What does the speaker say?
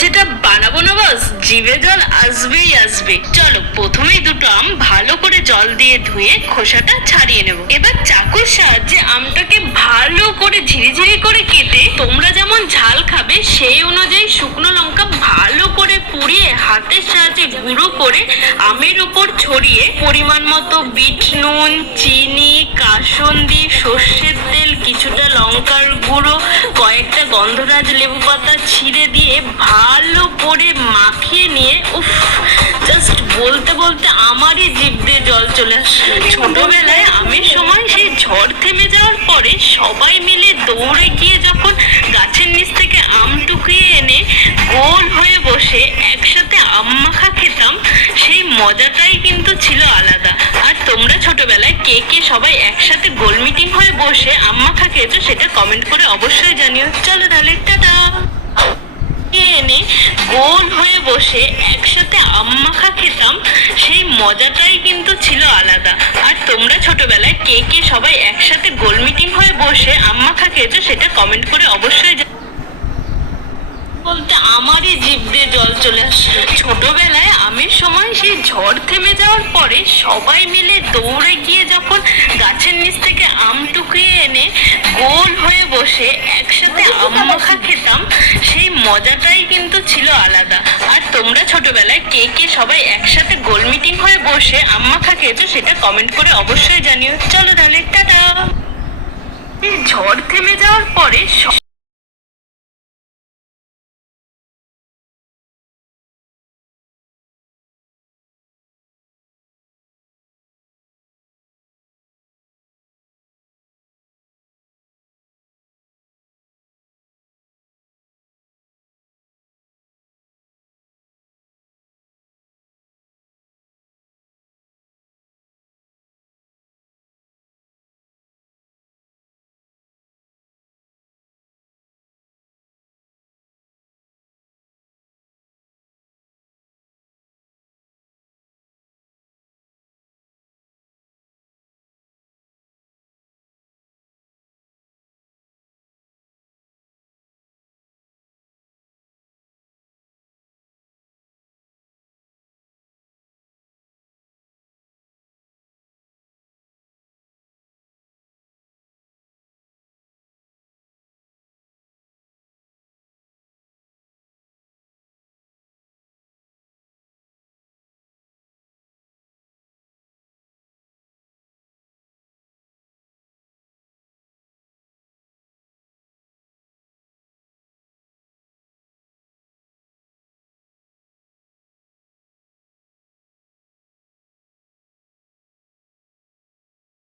যেটা বানাবো না বাস, জিভে জল আসবেই আসবে। চলো, প্রথমেই দুটো আম ভালো করে জল দিয়ে ধুয়ে খোসাটা ছাড়িয়ে নেব। এবার চাকুর সাহায্যে আমটাকে ভালো করে ঝিরিঝিরি করে কেটে তোমরা যেমন ঝাল খাবে সেই অনুযায়ী শুকনো লঙ্কা ভালো করে পুড়িয়ে হাতের সাহায্যে গুঁড়ো করে আমের উপর ছড়িয়ে পরিমাণ মতো বিট নুন, চিনি, কাসুন্দি, সর্ষের তেল, কিছুটা লঙ্কার গুঁড়ো, কয়েকটা গন্ধরাজ লেবু পাতা ছিঁড়ে দিয়ে ভালো করে মাখিয়ে নিয়ে জাস্ট বলতে বলতে আমারই জিভ দিয়ে জল চলে আসে। ছোটবেলায় আমের সময় সেই ঝড় থেমে যাওয়ার পরে সবাই মিলে দৌড়ে গিয়ে যখন গাছের নিচ থেকে আম টুকরিয়ে এনে গোল হয়ে বসে একসাথে আম মাখা খেতাম, সেই মজাটাই কিন্তু ছিল আলাদা। আর তোমরা ছোটবেলায় কে কে সবাই একসাথে গোল মিটিং হয়ে বসে আম মাখা খেয়েছো সেটা কমেন্ট করে অবশ্যই জানিও। চলো তাহলে টাটা। এনে গোল হয়ে বসে একসাথে আম মাখা খেতাম, সেই মজাটাই কিন্তু ছিল আলাদা। আর তোমরা ছোটবেলায় কে কে সবাই একসাথে গোল মিটিং হয়ে বসে আম মাখা খেয়েছো সেটা কমেন্ট করে অবশ্যই বলতে আমারই জিভ দিয়ে জল চলে আসে। ছোটবেলায় আমের সময় সেই ঝড় থেমে যাওয়ার পরে সবাই মিলে দৌড়ে গিয়ে যখন গাছের নিচ থেকে আম টুকরিয়ে এনে গোল হয়ে বসে একসাথে আম মাখা খেতাম, সেই মজাটাই কিন্তু ছিল আলাদা। আর তোমরা ছোটবেলায় কে কে সবাই একসাথে গোল মিটিং হয়ে বসে আম মাখা খেয়েছো সেটা কমেন্ট করে অবশ্যই জানিও। চলো তাহলে টাটা। ঝড় থেমে যাওয়ার পরে